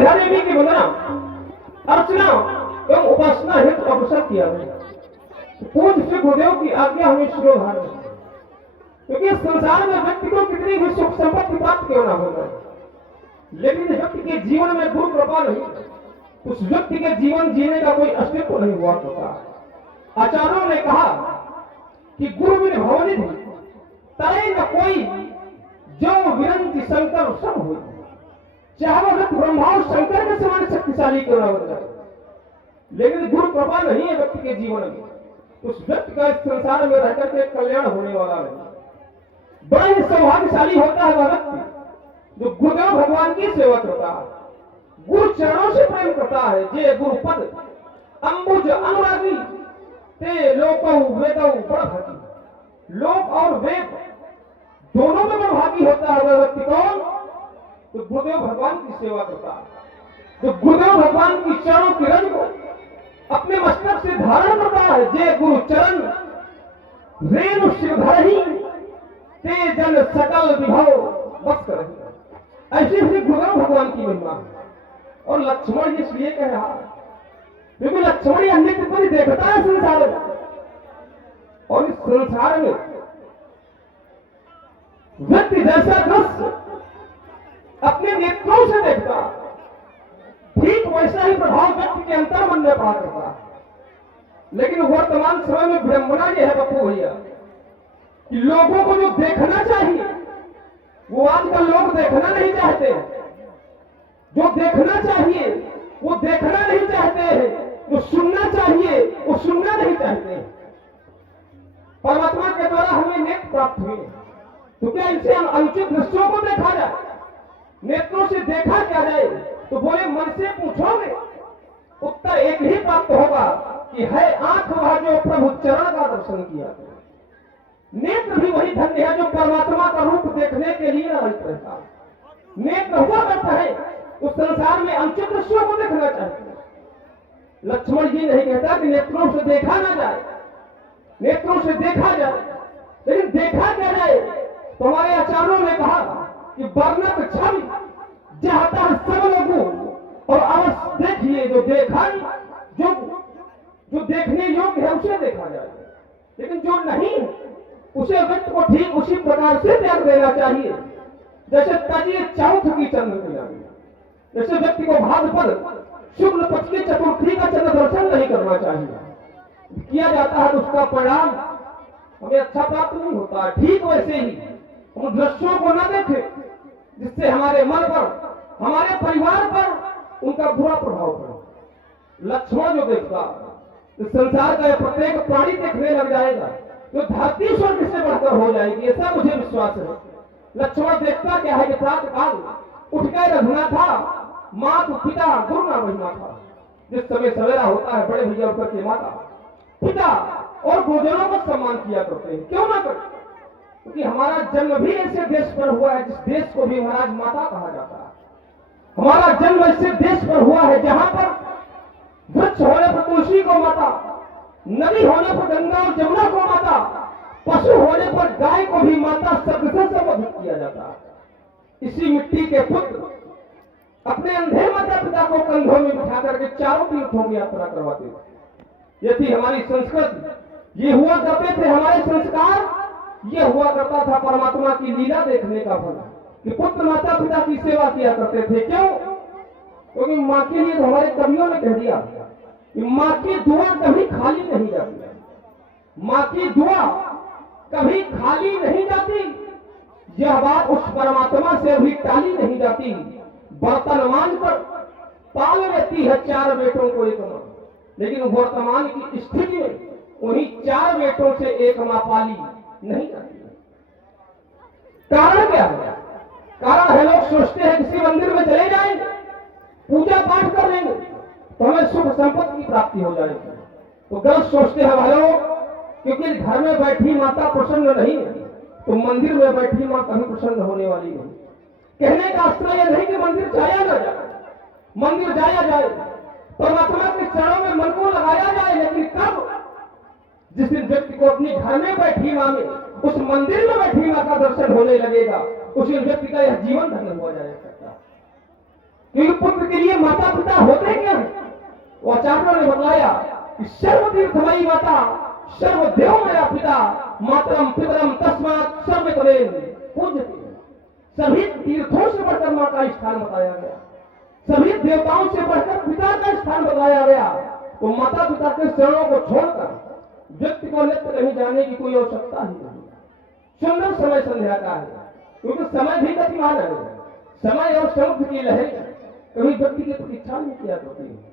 संध्या देवी की वंदना अर्चना एवं उपासना हेतु अवसर किया गया। पूज्य श्री गुरुदेव की आज्ञा हमें शिरोधार्य, क्योंकि संसार में व्यक्ति को कितनी भी सुख संपत्ति प्राप्त क्यों ना हो जाए, लेकिन व्यक्ति के जीवन में गुरु कृपा नहीं, उस व्यक्ति के जीवन जीने का कोई अस्तित्व नहीं हुआ करता। आचार्यों ने कहा कि गुरु बिन भवनी तय न कोई, जो विरंती शंकर सब हुई। चाहे वो व्यक्ति ब्रह्मा और शंकर के समान शक्तिशाली क्यों ना हो जाए, लेकिन गुरु कृपा नहीं है व्यक्ति के जीवन में, उस व्यक्ति का इस संसार में रहकर के कल्याण होने वाला नहीं। बड़ा ही सौभाग्यशाली होता है वह व्यक्ति जो गुरुदेव भगवान की सेवा करता है, गुरु चरणों से प्रेम करता है। जे गुरुपद अंबुज अनुरागी ते लोकौ वेदौ बड़भागी। लोक और वेद दोनों में बड़भागी होता है वह व्यक्ति कौन? तो गुरुदेव भगवान की सेवा करता है, जो गुरुदेव भगवान की चरणों की रज को अपने मस्तक से धारण करता है। जे गुरु चरण रेणु शिवधरहि, ते जन सकल विभव बस करहि। ऐसी ही गुरुदेव भगवान की महिमा है। और लक्ष्मण जी इसलिए कह रहा है क्योंकि लक्ष्मण अन्य को देखता है संसार में, और इस संसार में व्यक्ति जैसा दृश्य अपने नेत्रों से देखता, ठीक वैसा ही प्रभाव व्यक्ति के अंतर मन में पड़ा करता है। लेकिन वर्तमान समय में विडंबना यह है बप्पू भैया कि लोगों को जो देखना चाहिए वो आजकल लोग देखना नहीं चाहते हैं। जो देखना चाहिए वो देखना नहीं चाहते हैं, जो सुनना चाहिए वो सुनना नहीं चाहते हैं। परमात्मा के द्वारा हमें नेत्र प्राप्त हुए, तो क्या इनसे हम अनुचित दृश्यों को देखा जाए? नेत्रों से देखा क्या जाए? तो बोले मन से पूछोगे उत्तर एक ही प्राप्त होगा कि है आंख वह जो प्रभु चरण का दर्शन किया। नेत्र भी वही धन्य है जो परमात्मा का रूप देखने के लिए आयित रहता है। नेत्र हुआ करता है उस संसार में अनुचित दृश्यों को देखना चाहते हैं। लक्ष्मण जी नहीं कहता कि नेत्रों से देखा ना जाए, नेत्रों से देखा जाए, लेकिन देखा क्या जाए? तो हमारे आचार्यों ने कहा कि वर्णक छवि चाहता है सब लोगों, और अवश्य देखिए जो देखा जो देखने योग्य है उसे देखा जाए, लेकिन जो नहीं उसे व्यक्ति को ठीक उसी प्रकार से त्याग देना चाहिए जैसे तजिए चौथ की चंद्र क्रिया। जैसे व्यक्ति को भाद्रपद शुक्ल पक्ष की चतुर्थी का चंद्र दर्शन नहीं करना चाहिए, किया जाता है तो उसका परिणाम हमें अच्छा प्राप्त नहीं होता है। ठीक वैसे ही हम दृश्यों को न देखें जिससे हमारे मन पर, हमारे परिवार पर उनका बुरा प्रभाव पड़े। लक्ष्मण जो देखता तो संसार का प्रत्येक प्राणी देखने लग जाएगा, जो धरती स्वर्ग से बढ़कर हो जाएगी, ऐसा मुझे विश्वास है। लक्ष्मण देखता क्या है कि प्रातः काल उठ कर रघुनाथा माता पिता गुरु ना महिमा था। जिस समय सवेरा होता है बड़े भैया उठकर के माता पिता और गुरुजनों का सम्मान किया करते हैं। क्यों ना करें? क्योंकि हमारा जन्म भी ऐसे देश पर हुआ है जिस देश को भी महाराज माता कहा जाता है। हमारा जन्म ऐसे देश पर हुआ है जहां पर वृक्ष होने पर तुलसी को माता, नदी होने पर गंगा और जमुना को माता, पशु होने पर गाय को भी माता शब्द से संबोधित किया जाता है। इसी मिट्टी के पुत्र अपने अंधे माता पिता को कंधों में बिठा करके चारों तीर्थों की यात्रा करवाते थे। ये थी हमारी संस्कृति, ये हुआ करते थे हमारे संस्कार, ये हुआ करता था परमात्मा की लीला देखने का फल कि पुत्र माता पिता की सेवा किया करते थे। क्यों? क्योंकि माँ के लिए हमारे कवियों ने कह दिया कि माँ की दुआ कभी खाली नहीं जाती, माँ की दुआ कभी खाली नहीं जाती। यह बात उस परमात्मा से भी टाली नहीं जाती। बर्तन मानकर पाल लेती है 4 बेटों को एक माँ, लेकिन वर्तमान की स्थिति में उन्हीं 4 बेटों से एक माँ पाली नहीं जाती। कारण क्या है? कारण है लोग सोचते हैं किसी मंदिर में चले जाएंगे, पूजा पाठ कर लेंगे तो हमें सुख संपत्ति की प्राप्ति हो जाएगी। तो गलत सोचते हैं भाइयों, क्योंकि घर में बैठी माता प्रसन्न नहीं है तो मंदिर में बैठी माँ कभी प्रसन्न होने वाली नहीं। कहने का आश्रय नहीं कि मंदिर जाया ना जाए, मंदिर जाया जाए, परमात्मा के चरणों में मन को लगाया जाए, लेकिन कब? जिस दिन व्यक्ति को अपनी घर में बैठी माँ में, उस मंदिर में बैठी माँ का दर्शन होने लगेगा, उस दिन व्यक्ति का यह जीवन धन्य हो जाएगा। क्योंकि पुत्र के लिए माता पिता होते क्या है? वो आचार्यों ने बताया कि सर्वतीर्थमयी माता सर्वदेव मया पिता मातरम पितरम तस्मात् सर्वतरेन पूज्यते। सभी तीर्थों से बढ़कर मां का स्थान बताया गया, सभी देवताओं से बढ़कर पिता का स्थान बताया गया। तो माता पिता के चरणों को छोड़कर व्यक्ति को नित्य कहीं जाने की कोई आवश्यकता ही नहीं। सुंदर समय संध्या का है, क्योंकि समय भी गतिमान है। समय और समुद्र की लहर कभी व्यक्ति की प्रतीक्षा नहीं किया करती है।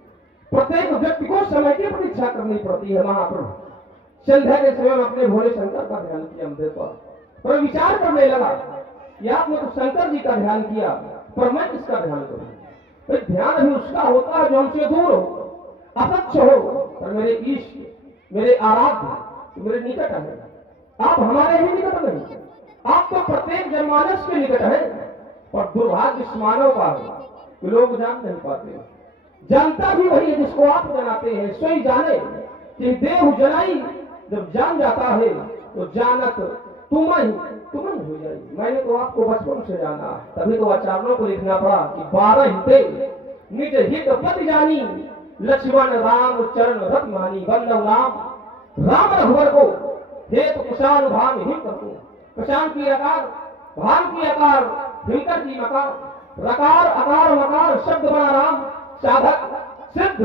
प्रत्येक व्यक्ति को समय की प्रतीक्षा करनी पड़ती है। महाप्रभु संध्या के समय में अपने भोले शंकर का ध्यान किया हमने पर विचार करने लगा कि आपने तो शंकर जी का ध्यान किया, पर मैं किसका ध्यान करूं? तो ध्यान भी उसका होता है जो हमसे दूर हो, अपक्ष हो, पर मेरे इष्ट, मेरे आराध्य, मेरे निकट है। आप हमारे ही निकट नहीं, आप तो प्रत्येक जनमानस के निकट है। पर दुर्भाग्य इस मानव का है, लोग जान नहीं पाते। जानता भी वही है जिसको आप जनाते हैं। सोई जाने कि देव जनाई जब जान जाता है तो जानत तुम ही हो जाएगी। मैंने तो आपको बचपन से जाना, तभी तो आचार्यों को लिखना पड़ा कि 12 दे निज हित पति जानी लक्ष्मण राम चरण रत मानी। बंदव राम रघुवर को हे तो कुशाल भान हिम करूं। कुशाल की आकार, भान की आकार, हिमकर की मकार, रकार अकार मकार शब्द बना राम। साधक सिद्ध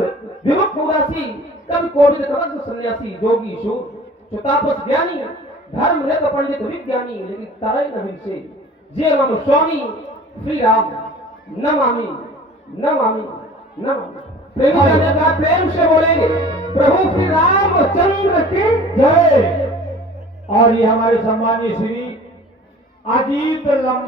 विमुक्त उदासी कवि कोविद कवच सन्यासी जोगी शूर तापस ज्ञानी धर्म नेत पंडित विज्ञानी। लेकिन तरय नहीं से जे मम स्वामी श्री राम नमामि नमामि नमामि। प्रेम से बोलेंगे प्रभु श्री रामचंद्र की जय। और ये हमारे सम्मानीय श्री अजीत